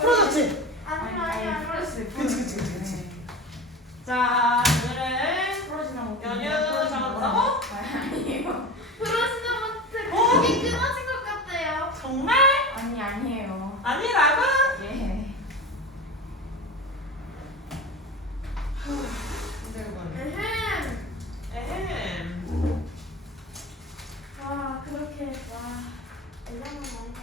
풀어졌지? 아니요 안 풀었어요. 그치. 자, 오늘은 풀어지나 못. 연유 잡았다고? 아니에요. 풀어지나 못해. 거기 끊어진 것 같아요. 정말? 아니에요. 아니라고? 예. 에헴. 와 그렇게 와 이러면 아니다.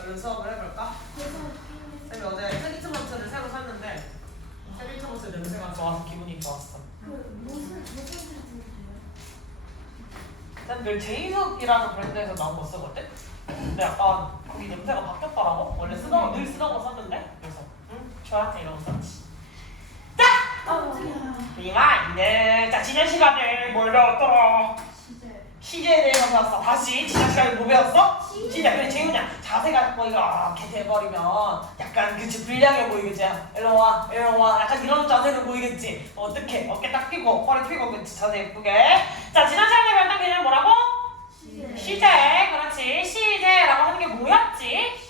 얼른 수업을 해볼까? 쌤이 어제 세기토마토를 새로 샀는데 세기토마토 냄새가 좋아서 기분이 좋았어. 그 무슨 사진이에요? 난 늘 제이석이라는 브랜드에서 나온 거 쓰거든? 근데 약간 거기 냄새가 바뀌었더라고? 원래 늘 쓰던 거 썼는데? 그래서 응? 좋아 이러고 썼지. 이만 자 지난 시간에 뭘 배웠더라? 시제에 대해서 배웠어. 다시 지난 시간에 뭐 배웠어? 시제. 그래 재훈이야 자세가 뭐 이렇게 돼버리면 약간 그치 불량해 보이겠지? 일로와 약간 이런 자세로 보이겠지? 어떡해 어깨 딱 펴고 허리 펴고 그치 자세 예쁘게. 자 지난 시간에 배웠던 개념 뭐라고? 시제. 그렇지 시제라고 하는 게 뭐였지?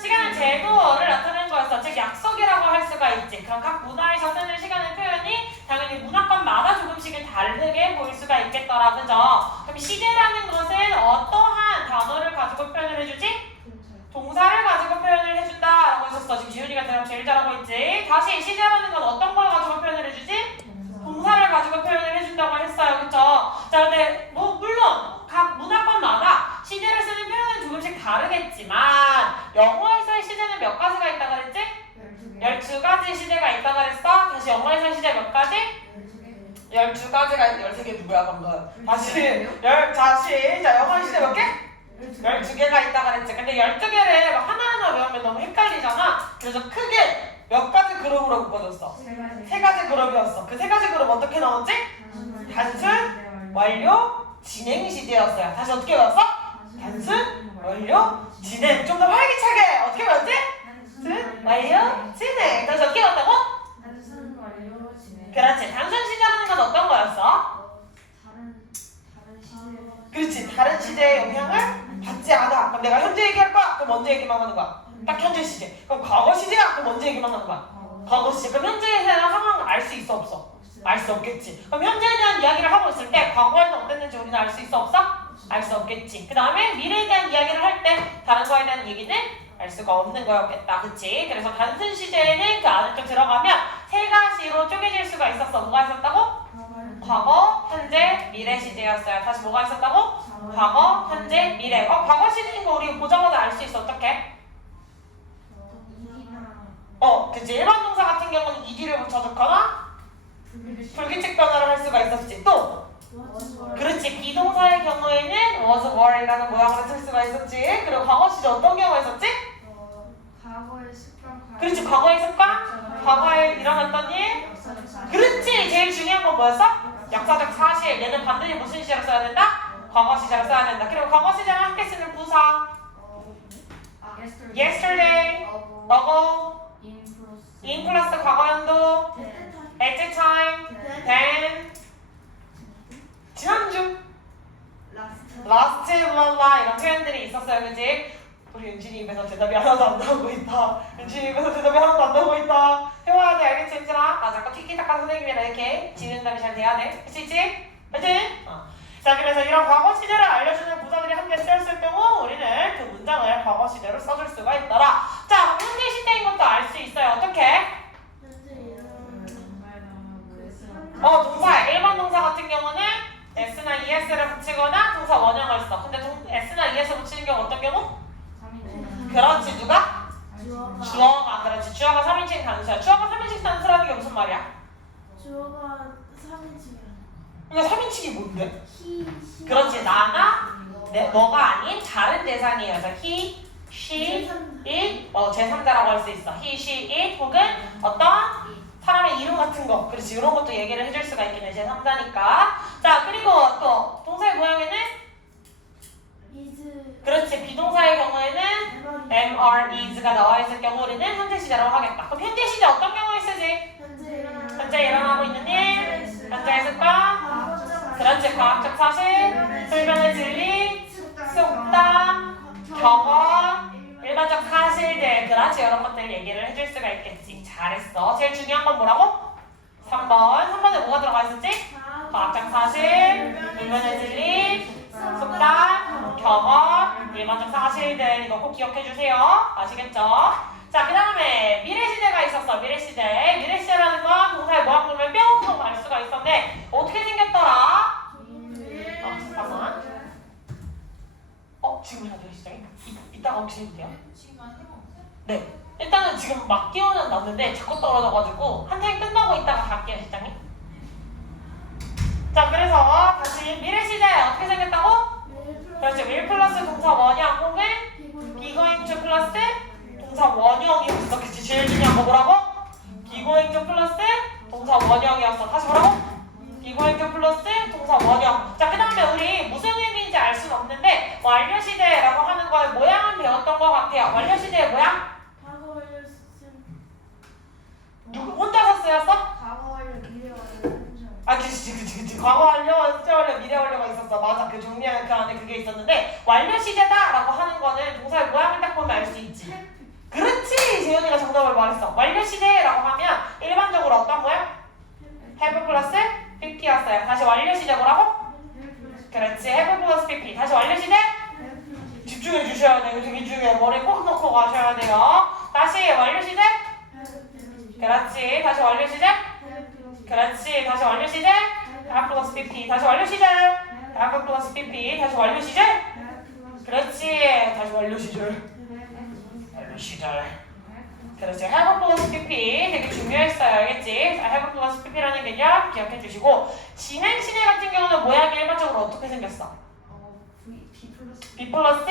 시간의 제도를 나타내는 거였어. 즉 약속이라고 할 수가 있지. 그럼 각 문화에서 쓰는 시간의 표현이 당연히 문화권마다 조금씩은 다르게 보일 수가 있겠더라. 그죠? 그럼 시제라는 것은 어떠한 단어를 가지고 표현을 해주지? 동사를 가지고 표현을 해준다라고 했었어. 지금 지훈이가 대답 제일 잘하고 있지. 다시 시제라는 건 어떤 걸 가지고 표현을 해주지? 동사를 가지고 표현을 해준다고 했어요. 그쵸? 자 근데 뭐 물론 각 문화권마다 시제를 쓰는 표현은 조금씩 다르겠지만 영어에서의 시제는 몇 가지가 있다고 그랬지? 12가지 시제가 있다고 그랬어. 다시 영어에서의 시제 몇 가지? 12가지가 13개 누구야 방금? 다시 자 영어의 시제 몇 개? 12개가 있다고 그랬지. 근데 12개를 하나하나 외우면 너무 헷갈리잖아. 그래서 크게 몇 가지 그룹으로 묶어줬어? 3가지 그룹이었어. 그 3가지 그룹 어떻게 나왔지? 단순, 완료, 진행 시제였어요. 다시 어떻게 배웠어? 단순, 완료, 진행. 좀 더 활기차게 어떻게 배웠지? 단순, 완료, 진행. 다시 어떻게 배웠다고? 단순 완료 진행. 그렇지. 단순 시제라는 건 어떤 거였어? 다른 시제. 그렇지. 다른 시제의 영향을 받지 않아. 그럼 내가 현재 얘기할 거야? 그럼 언제 얘기만 하는 거야? 딱 현재 시제. 그럼 과거 시제야? 그럼 언제 얘기만 하는 거야? 과거 시제. 그럼 현재에 대한 상황을 알 수 있어 없어? 알 수 없겠지. 그럼 현재에 대한 이야기를 하고 있을 때 과거에는 어땠는지 우리는 알 수 있어 없어? 알 수 없겠지. 그 다음에 미래에 대한 이야기를 할 때 다른 거에 대한 얘기는 알 수가 없는 거였겠다. 그치? 그래서 단순 시제에는 그 안에 좀 들어가면 3가지로 쪼개질 수가 있었어. 뭐가 있었다고? 과거, 현재, 미래 시제였어요. 다시 뭐가 있었다고? 과거, 현재, 미래. 과거 시제인 거 우리 보자마자 알 수 있어. 어떡해? 그치. 일반 동사 같은 경우는 ed를 붙여줬거나 불규칙 변화를 할 수가 있었지. 또 그렇지. 비동사의 경우에는 was, were이라는 모양으로 쓸 수가 있었지. 그리고 과거 시제 어떤 경우가 있었지? 과거의 습관. 그렇지. 과거의 습관? 과거에 일어났던 일? 그렇지. 제일 중요한 건 뭐였어? 역사적 사실. 얘는 반드시 무슨 시제로 써야 된다? 과거 시제로 써야 된다. 그리고 과거 시제랑 함께 쓰는 부사 yesterday, ago, in 플러스 과거연도, at the time, then, 지난주, last, blah 이런 표현들이 있었어요. 그치? 우리 은진이 입에서 대답이 하나도 안 나오고 있다. 은진이 입에서 대답이 하나도 안 나오고 있다. 해와야 돼. 알겠지 은진아? 나 자꾸 티키타카 선생님이랑 이렇게 진행답이 잘 돼야 돼. 그치 있지? 그치? 자 그래서 이런 과거 시제를 알려주는 부사들이 함께 쓰였을 경우 우리는 그 문장을 과거 시제로 써줄 수가 있더라. 자 현재 시제인 것도 알 수 있어요. 어떻게? 동사 일반 동사 같은 경우는 s나 es를 붙이거나 동사 원형을 써. 근데 s나 es 붙이는 경우 어떤 경우? 그렇지. 누가? 주어가. 그렇지. 주어가 3인칭 단수야. 주어가 3인칭 단수라는 게 무슨 말이야? 주어가 3인칭이야. 그러니까 3인칭이 뭔데? 그렇지. 나나 너가 아닌 다른 대상이에요. 그래서 he, she, it 제3자라고 할 수 있어. he, she, it 혹은 어떤 사람의 이름 같은 거. 그렇지. 이런 것도 얘기를 해줄 수가 있겠네. 제3자니까. 자 그리고 또 동사의 모양에는 그렇지. 비동사의 경우에는 MR, is가 나와있을 경우 우리는 현재 시제라고 하겠다. 그럼 현재 시제 어떤 경우에 쓰지? 현재 일어나고 있는 일, 현재의 습관, 그렇지. 과학적 사실, 설명의 진리, 속담, 그렇지. 이런 것들 얘기를 해줄 수가 있겠지. 잘했어. 제일 중요한 건 뭐라고? 3번. 3번에 뭐가 들어가 있었지? 과학적 사실, 불변의 진리, 속담, 경험, 일반적 사실들 이거 꼭 기억해 주세요. 아시겠죠? 자, 그 다음에 미래시대가 있었어. 미래시대. 미래시대라는 건 동사의 모양물을 뿅 하고 갈 수가 있었는데 어떻게 생겼더라? 잠깐만. 지금 해야 돼요, 시작이? 이따가 혹시 해도 돼요? 네. 일단은 지금 막 끼워는 놨는데 자꾸 떨어져가지고 한타임 끝나고 이따가 갈게요, 시장님. 자, 그래서 다시 미래시대 어떻게 생겼다고? 그렇죠. will 플러스 동사 원형 혹은 be going to 플러스 동사 원형이 있었겠지. 제일 중요한 거 뭐라고? be going to 플러스 동사 원형이었어. 다시 뭐라고? be going to 플러스 동사 원형. 자, 그 다음에 우리 무슨 의미인지 알 수는 없는데 완료시대라고 하는 거의 모양은 배웠던 것 같아요. 완료시대의 모양? 누구 혼자서 쓰였어? 과거 완료, 미래 완료, 현재 아, 그치. 과거 완료, 현재 완료, 미래 완료가 있었어. 맞아. 그 정리하는 그 안에 그게 있었는데 완료 시제다라고 하는 거는 동사의 모양을 딱 보면 알 수 있지. 그렇지. 재현이가 정답을 말했어. 완료 시제라고 하면 일반적으로 어떤 모양? have 플러스 pp였어요. 다시 완료 시제 뭐라고? 그렇지. have 플러스 pp. 다시 완료 시제? 집중해 주셔야 돼요. 되게 중요해. 머리 꼭 넣고 가셔야 돼요. 다시 완료 시제? 그렇지. 다시 완료 시제? 그렇지. 다시 완료 시제? have 플러스 pp. 다시 완료 시제? have 플러스 pp. 다시 완료 시제? 그렇지. 다시 완료 시절. 완료 시절. 그렇지. have 플러스 pp 되게 중요했어요. 알겠지? have 플러스 pp라는 개념 기억해 주시고 진행 시제 같은 경우는 모양이 일반적으로 어떻게 생겼어? B 플러스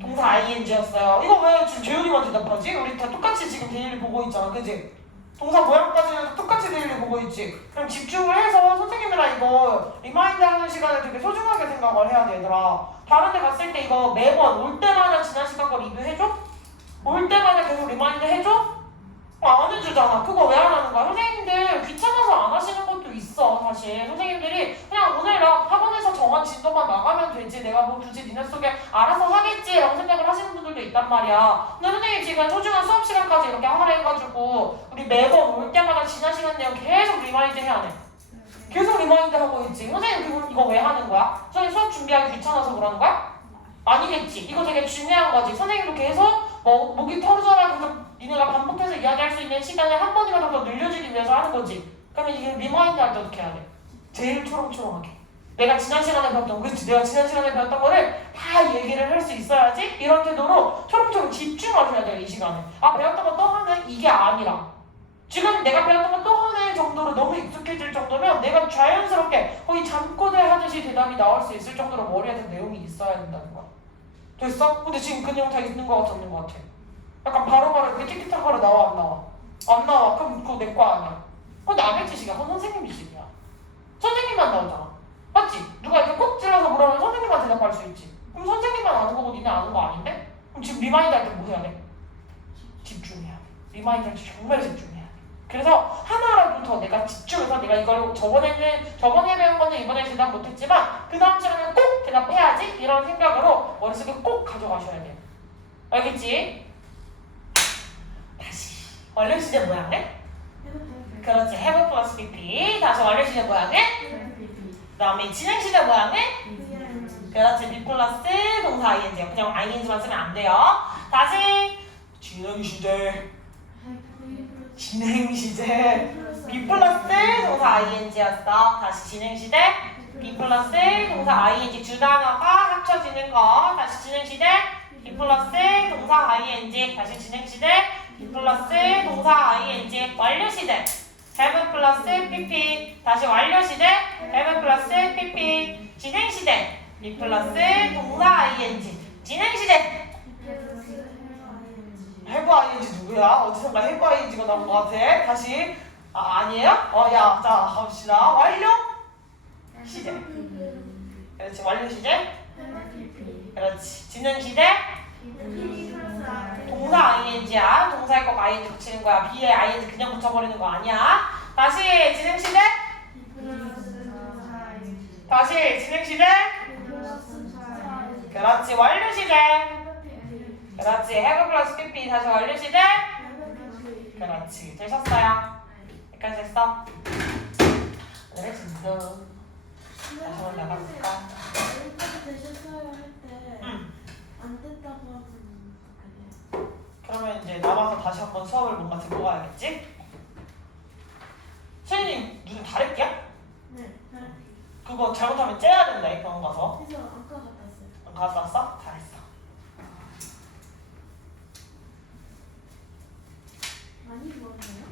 동사 ing였어요. 이거 왜 지금 재훈이만 대답하지? 우리 다 똑같이 지금 데일리 보고 있잖아. 그지? 동사 모양까지는 똑같이 데일리 보고 있지. 그럼 집중을 해서 선생님이랑 이거 리마인드 하는 시간을 되게 소중하게 생각을 해야 돼, 얘들아. 다른 데 갔을 때 이거 매번 올 때마다 지난 시간 거 리뷰해줘? 올 때마다 계속 리마인드 해줘? 안 해주잖아. 그거 왜 안 하는 거야? 선생님들 귀찮아서 안 하시는 것도 있어. 사실 선생님들이 그냥 오늘 나 학원에서 정한 진도만 나가면 되지, 내가 뭐 굳이 니네 속에 알아서 하겠지 라고 생각을 하시는 분들도 있단 말이야. 근데 선생님 지금 소중한 수업 시간까지 이렇게 하라 해가지고 우리 매번 올 때마다 지난 시간 내용 계속 리마인드 해야 돼. 계속 리마인드 하고 있지. 선생님 이거 왜 하는 거야? 선생님 수업 준비하기 귀찮아서 그러는 거야? 아니겠지. 이거 되게 중요한 거지. 선생님도 계속 목이 털어져라 계속 니네가 반복해서 이야기할 수 있는 시간을 한 번이라도 더 늘려주기 위해서 하는 거지. 그러면 이게 리마인드 할 때 어떻게 해야 돼? 제일 초롱초롱하게. 내가 지난 시간에 배웠던 거, 그치? 내가 지난 시간에 배웠던 거를 다 얘기를 할 수 있어야지. 이런 태도로 초롱초롱 집중하셔야 돼요, 이 시간에. 아, 배웠던 거 또 하는 이게 아니라. 지금 내가 배웠던 거 또 하는 정도로 너무 익숙해질 정도면 내가 자연스럽게 거의 잠꼬대 하듯이 대답이 나올 수 있을 정도로 머리에 든 내용이 있어야 된다는 거야. 됐어? 근데 지금 그 내용 다 있는 거 같아, 없는 거 같아? 약간 바로바로 이렇게 틱틱하게 나와, 안 나와? 안 나와. 그럼 그거 내 거 아니야. 그건 남의 지식이야. 그건 선생님 지식이야. 선생님만 나오잖아. 맞지? 누가 이렇게 꼭 찔러서 물어보면 선생님만 대답할 수 있지. 그럼 선생님만 아는 거고 니네 아는 거 아닌데? 그럼 지금 리마인드 할 때 뭐 해야 돼? 집중해야 돼. 리마인드 할 때 정말 집중해야 돼. 그래서 하나라도 더 내가 집중해서 내가 이걸 저번에 배운 거는 이번에 대답 못했지만 그 다음 시간에 꼭 대답해야지 이런 생각으로 머릿속에 꼭 가져가셔야 돼요. 알겠지? 다시 완료 시제 모양을 그렇지. have 플러스 pp. 다시 완료 시제 모양을 그 다음에 진행 시제 모양을 그렇지. be 플러스 동사 ing. 그냥 ing만 쓰면 안 돼요. 다시 진행 시제 진행 시제 be 플러스 동사 ing였어. 다시 진행 시제 be 플러스 동사 ing 두 단어가 합쳐지는 거. 다시 진행 시제 be 플러스 동사 ing. 다시 진행 시제 be 플러스 동사 ing. 완료 시제 have 플러스 pp. 다시 완료 시제 have 플러스 pp. 진행 시제 be 플러스 동사 ing. 진행 시제 have ing 누구야? 어디선가 have ing가 나온 것 같아. 다시 아니에요? 야, 자 갑시다. 완료 시제. 그렇지. 완료 시제. 그렇지. 진행 시제. 동사 ing야. 동사에 꼭 ing 붙이는 거야. B에 ing 그냥 붙여버리는 거 아니야. 다시 진행 시제. 다시 진행 시제. 그렇지. 완료 시제. 그렇지. have 플러스 pp 다시 완료 시제. 그렇지. 되셨어요? 여기까지 됐어? 오늘의 진도 다시 올라가볼까? 여기까지 되셨어요 할때 응. 안 됐다고 하면 어떡해요? 그러면 이제 남아서 다시 한번 수업을 뭔가 듣고 가야겠지? 선생님 무슨 다래끼야? 네, 잘할게요. 그거 잘못하면 째야 된다 병원 가서. 그래서 아까 갔다 왔어요. 가서 왔어? 잘했어. 많이 부었나요?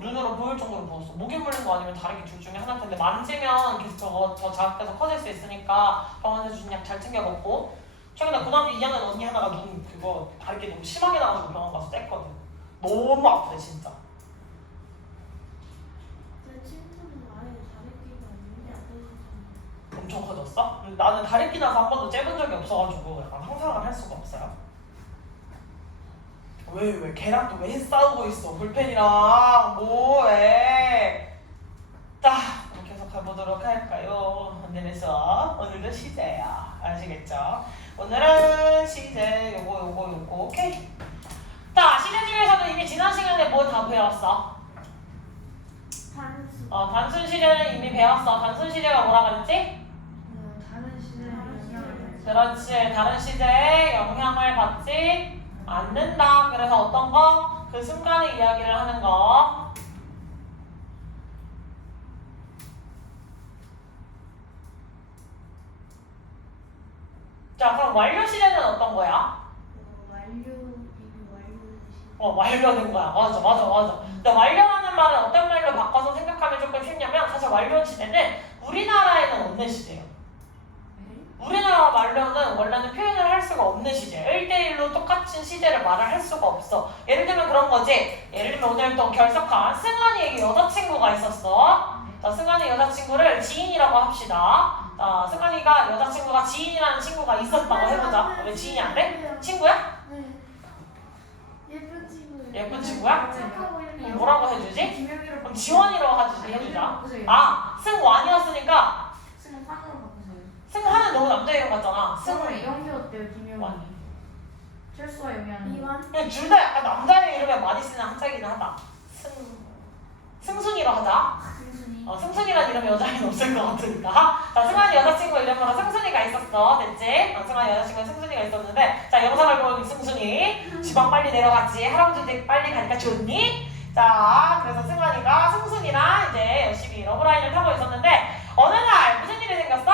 눈으로 보일 정도로 부었어. 목이 물린 거 아니면 다래끼 둘 중에 하나일 텐데 만지면 계속 저거 더 자극돼서 커질 수 있으니까 병원에서 주신 약 잘 챙겨 먹고. 최근에 고등학교 2학년 언니 하나가 눈 그거 다래끼 너무 심하게 나가지고 병원 가서 쬐거든. 너무 아프대 진짜. 제 친구는 아예 다래끼가 눈이 안 되시잖아요. 엄청 커졌어? 나는 다래끼 나서 한 번도 째본 적이 없어가지고 약간 상상을 할 수가 없어요. 왜 걔랑 또 왜 싸우고 있어? 볼펜이랑 왜? 자, 그럼 계속 가보도록 할까요? 오늘의 수업, 오늘도 시제야. 아시겠죠? 오늘은 시제 요거 오케이? 자, 시제 중에서도 이미 지난 시간에 뭐 다 배웠어? 단수. 단순 시제는 이미 배웠어. 단순 시제가 뭐라 그랬지? 다른 시대에 영향을 그렇지. 다른 시제에 영향을 받지 않는다. 그래서 어떤 거? 그 순간의 이야기를 하는 거. 자, 그럼 완료 시제는 어떤 거야? 완료된 거야. 맞아. 근데 완료라는 말은 어떤 말로 바꿔서 생각하면 조금 쉽냐면 사실 완료 시제는 우리나라에는 없는 시제예요. 우리나라 말로는 원래는 표현을 할 수가 없는 시제. 1대1로 똑같은 시제를 말을 할 수가 없어. 예를 들면 그런 거지. 예를 들면 오늘 또 결석한 승환이에게 여자친구가 있었어. 자, 승환이 여자친구를 지인이라고 합시다. 자, 승환이가 여자친구가 지인이라는 친구가 있었다고 해보자. 왜 지인이 안 돼? 친구야? 네. 예쁜 친구예요. 예쁜 친구야? 착하고 예쁜 그럼 뭐라고 해주지? 김영희로 그럼 지원이라고 해주자. 승완이었으니까 승환으로 바꾸세요. 승환은 너무 남자 이름 같잖아. 승환이 영희 어때요? 김영희. 완이. 철수와 영희. 이완. 그냥 둘 다 약간 남자의 이름에 많이 쓰는 한자이긴 하다. 승순이로 하자. 승순이. 승순이라는 이름이 여자 이름 없을 것 같으니까. 자, 승환이 여자친구 이름으로 승순이가 있었어. 됐지? 승환이 여자친구에 승순이가 있었는데, 자, 영상을 보는 승순이 지방 빨리 내려갔지. 할아버지 댁 빨리 가니까 좋니? 자, 그래서 승환이가 승순이랑 이제 열심히 러브라인을 타고 있었는데 어느 날 무슨 일이 생겼어?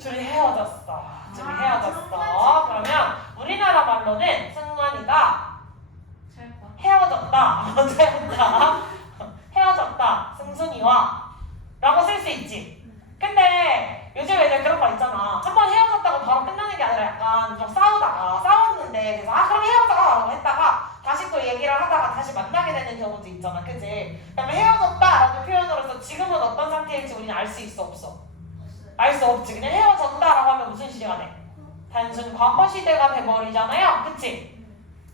둘이 헤어졌어. 그러면 우리나라 말로는 승환이가 헤어졌다. 헤어졌다. 승순이와 라고 쓸 수 있지. 근데 요즘 애들 그런 거 있잖아. 한 번 헤어졌다고 바로 끝나는 게 아니라 약간 좀 싸웠는데 그래서 그럼 헤어져 라고 했다가 다시 또 얘기를 하다가 다시 만나게 되는 경우도 있잖아. 그치? 그다음에 헤어졌다라는 표현으로서 지금은 어떤 상태일지 우리는 알 수 있어 없어? 알 수 없지. 그냥 헤어졌다라고 하면 무슨 시제가 돼? 단순 과거 시대가 돼버리잖아요. 그치?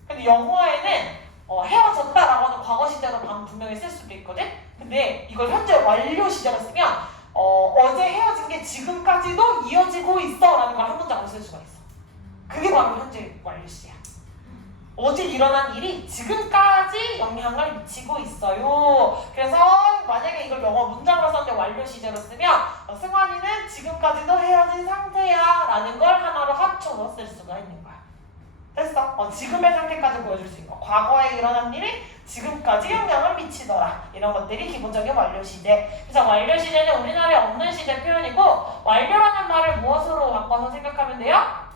근데 영어에는 헤어졌다라고 하는 과거 시제로 분명히 쓸 수도 있거든? 근데 이걸 현재 완료 시제로 쓰면 어제 헤어진 게 지금까지도 이어지고 있어 라는 걸 한 문장으로 쓸 수가 있어. 그게 바로 현재 완료 시제야. 어제 일어난 일이 지금까지 영향을 미치고 있어요. 그래서 만약에 이걸 영어 문장으로 썼는데 완료 시제로 쓰면 승환이는 지금까지도 헤어진 상태야 라는 걸 하나로 합쳐서 쓸 수가 있는 거야. 됐어? 지금의 상태까지 보여줄 수 있고 과거에 일어난 일이 지금까지 영향을 미치더라. 이런 것들이 기본적인 완료 시제. 그래서 완료 시제는 우리나라에 없는 시제 표현이고 완료라는 말을 무엇으로 바꿔서 생각하면 돼요?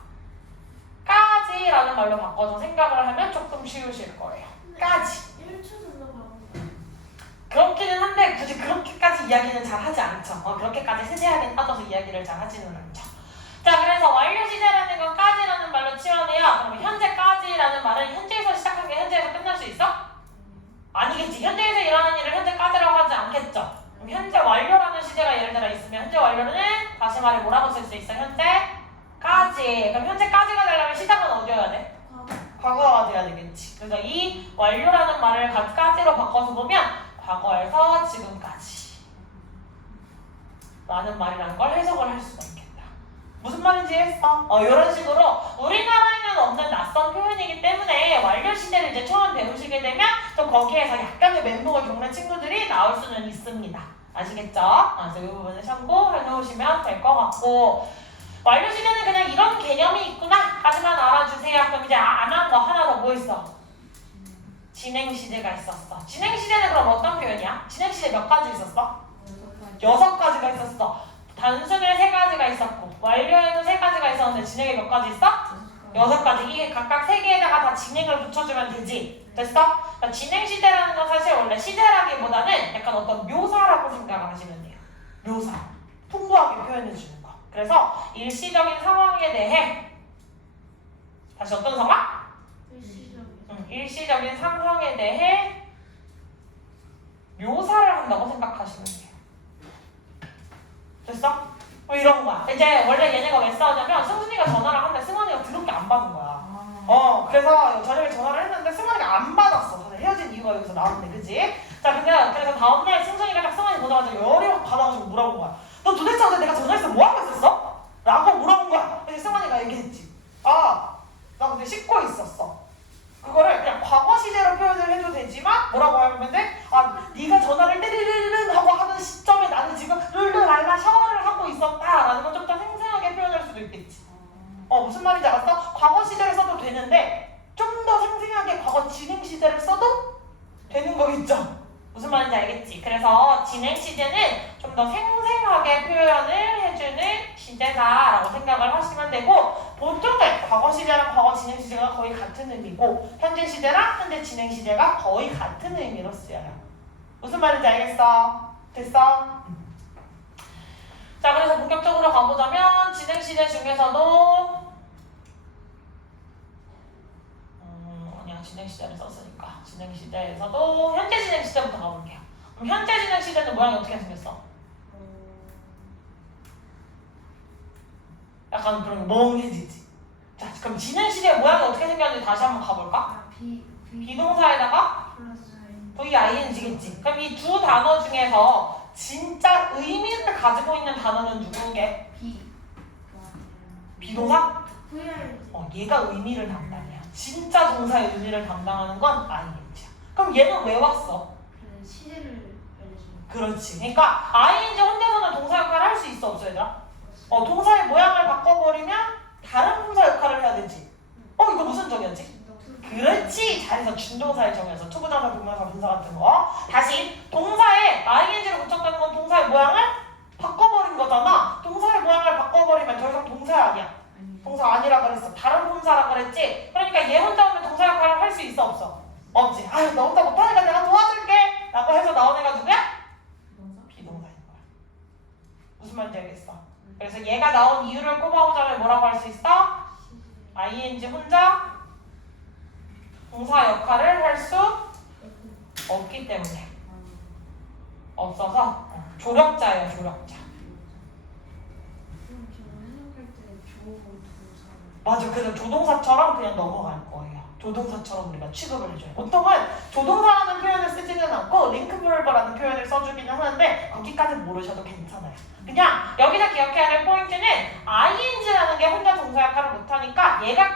까지라는 말로 바꿔서 생각을 하면 조금 쉬우실 거예요. 까지. 1초 정도 가고. 그렇기는 한데 굳이 그렇게까지 이야기는 잘 하지 않죠. 그렇게까지 세세하게 따져서 이야기를 잘 하지는 않죠. 자, 그래서 완료 시제라는 건 까지라는 말로 치환해요. 그러면 현재까지라는 말은 현재에서 시작한 게 현재에서 끝날 수 있어? 아니겠지. 현재에서 일어난 일을 현재까지라고 하지 않겠죠. 그럼 현재 완료라는 시제가 예를 들어 있으면 현재 완료는 다시 말해 뭐라고 쓸 수 있어? 현재까지. 그럼 현재까지가 되려면 시작은 어디여야 돼? 과거가 돼야 되겠지. 그래서 이 완료라는 말을 까지로 바꿔서 보면 과거에서 지금까지 라는 말이라는 걸 해석을 할 수가 있겠다. 무슨 말인지 했어? 이런 식으로 우리나라에는 없는 낯선 표현이기 때문에 완료 시제를 이제 처음 배우시게 되면 또 거기에서 약간의 멘붕을 겪는 친구들이 나올 수는 있습니다. 아시겠죠? 그래서 이 부분을 참고해 놓으시면 될 것 같고, 완료 시제는 그냥 이런 개념이 있구나 하지만 알아주세요. 그럼 이제 안 한 거 하나 더 뭐 있어? 진행 시제가 있었어. 진행 시제는 그럼 어떤 표현이야? 진행 시제 몇 가지 있었어? 6가지가 있었어. 단순에 3가지가 있었고 완료에는 3가지가 있었는데 진행에 몇 가지 있어? 6가지. 이게 각각 3개에다가 다 진행을 붙여주면 되지. 됐어? 그러니까 진행 시제라는 건 사실 원래 시제라기보다는 약간 어떤 묘사라고 생각을 하시면 돼요. 묘사. 풍부하게 표현해주는 거. 그래서 일시적인 상황에 대해 다시 어떤 상황? 일시적인 상황에 대해 묘사를 한다고 생각하시면 돼요. 됐어? 뭐 이런 거야. 이제 원래 얘네가 왜 싸우냐면 승준이가 전화를 하는데 승원이가 드럽게 안 받은 거야. 그래서 저녁에 전화를 했는데 승원이가 안 받았어. 다들 헤어진 이유가 여기서 나오는데, 그지? 자, 근데 그래서 다음날 승준이가 딱 승원이 보자마자 열이 확 받아가지고 물어본 거야. 너 도대체 어제 내가 전화해서 뭐 하고 있었어? 라고 물어본 거야. 그래서 승원이가 얘기했지. 나 근데 씻고 있었어. 그거를 그냥 과거 시제로 표현을 해도 되지만 뭐라고 하면 돼? 네가 전화를 띠리리링 하고 하는 시점에 나는 지금 룰루랄라 샤워를 하고 있었다라는 건 좀 더 생생하게 표현할 수도 있겠지. 무슨 말인지 알았어? 과거 시제를 써도 되는데 좀 더 생생하게 과거 진행 시제를 써도 되는 거겠죠? 무슨 말인지 알겠지? 그래서 진행 시제는 좀 더 생생하게 표현을 해주는 시제다라고 생각을 하시면 되고, 보통은 과거 시제랑 과거 진행 시제가 거의 같은 의미고 현재 시제랑 현재 진행 시제가 거의 같은 의미로 쓰여요. 무슨 말인지 알겠어? 됐어? 자, 그래서 본격적으로 가보자면 진행 시제 중에서도 그냥 진행 시제를 썼으니까 진행 시제에서도 현재 진행 시제부터 가볼게요. 그럼 현재 진행 시제는 모양이 어떻게 생겼어? 약간 그런 멍해지지. 자, 그럼 진행 시제의 모양이 어떻게 생겼는지 다시 한번 가볼까? 비동사에다가 VING겠지. 그럼 이 두 단어 중에서 진짜 의미를 가지고 있는 단어는 누구게? 비동사? 얘가 의미를 담당해요. 진짜 동사의 의미를 담당하는 건 ING야. 그럼 얘는 왜 왔어? 시제를 알려주는. 그렇지. 그러니까 ING 혼자서는 동사 역할을 할 수 있어, 없어 얘들아? 동사의 모양을 바꿔버리면 다른 동사 역할을 해야 되지. 이거 무슨 정이었지? 그렇지. 잘해서 준동사의 정이어서 투부정사, 동명사, 분사 같은 거. 다시 동사에 ing를 붙였다는 건 동사의 모양을 바꿔버린 거잖아. 동사의 모양을 바꿔버리면 더 이상 동사 아니야. 동사 아니라 그랬어. 다른 동사라 그랬지. 그러니까 얘 혼자 오면 동사 역할을 할 수 있어, 없어? 없지. 너 혼자 못하니까 내가 도와줄게 라고 해서 나온 애가 누구야? 비동사인 거야. 무슨 말인지 알겠어? 그래서 얘가 나온 이유를 꼽아보자면 뭐라고 할 수 있어? ing 혼자 동사 역할을 할 수 없기 때문에. 없어서 조력자예요, 조력자. 맞아. 그래서 조동사처럼 그냥 넘어갈 거예요. 조동사처럼 우리가 취급을 해줘요. 보통은 조동사라는 표현을 쓰지는 않고 링크버버라는 표현을 써주기는 하는데 거기까지 모르셔도 괜찮아요. 그냥 여기서 기억해야 될 포인트는 ing라는 게 혼자 동사 역할을 못하니까 얘가